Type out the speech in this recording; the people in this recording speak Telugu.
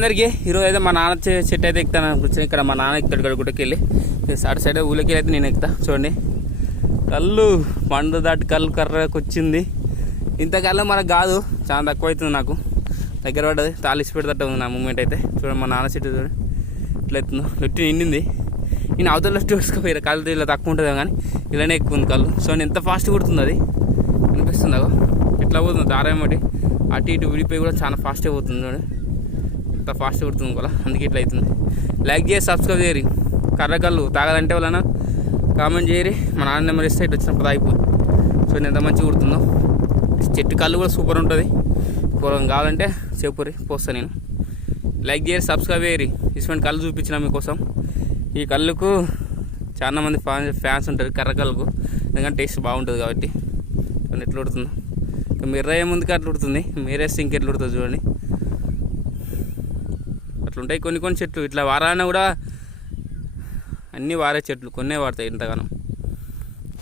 అందరికీ ఈరోజు అయితే మా నాన్న చెట్టు అయితే ఎక్కుతాను కూర్చొని ఇక్కడ మా నాన్న ఎక్కుతాడు గడుగుడికి వెళ్ళి అటు సైడ్ ఊళ్ళకి అయితే నేను ఎక్కుతా. చూడండి కళ్ళు పండు దాటి కళ్ళు కర్రకు వచ్చింది. ఇంతకల్లా మనకు కాదు, చాలా తక్కువ అవుతుంది నాకు. దగ్గర పడ్డది తాలిసి పెడతట్టు ఉంది నా మూమెంట్ అయితే. చూడండి మా నాన్న చెట్టు చూడండి ఇట్లా ఎత్తుందో, లెట్టి నిండింది. నేను అవతల లెఫ్ట్ వేసుకోపోయారు, కళ్ళు ఇలా తక్కువ ఉంటుంది కానీ ఇలానే ఎక్కువ ఉంది కళ్ళు. చూడండి ఎంత ఫాస్ట్ కొడుతుంది, అది అనిపిస్తుంది. అగో ఎట్లా పోతుంది దారేమటి అటు ఇటు విడిపోయి కూడా చాలా ఫాస్ట్గా పోతుంది. చూడండి అంత ఫాస్ట్ కొడుతుంది కూడా, అందుకే ఇట్లా అవుతుంది. లైక్ చేసి సబ్స్క్రైబ్ చేయరు. కర్రకళ్ళు తాగాలంటే వాళ్ళన కామెంట్ చేయరి. మా నాన్న నెంబర్ ఇస్తే ఇటు వచ్చినప్పుడు తాగిపోయి. చూడండి ఎంత మంచిగా కుడుతుందో. చెట్టు కళ్ళు కూడా సూపర్ ఉంటుంది. కావాలంటే చెప్పురి పోస్తా నేను. లైక్ చేయరి, సబ్స్క్రైబ్ చేయరి. ఇటువంటి కళ్ళు చూపించిన మీకోసం. ఈ కళ్ళుకు చాలా మంది ఫ్యాన్స్ ఉంటారు కర్రకళ్ళకు, ఎందుకంటే టేస్ట్ బాగుంటుంది కాబట్టి. చూడండి ఎట్లా ఉడుతుందో. ఇంకా మిర్రయ్యే ముందుకు అట్లా ఉడుతుంది, మీరేస్తే ఇంకెట్లా ఉడుతుంది చూడండి. అట్లుంటాయి కొన్ని చెట్లు. ఇట్లా వారాలన్నా కూడా అన్నీ వారే చెట్లు, కొన్నే వాడతాయి ఇంతగానో.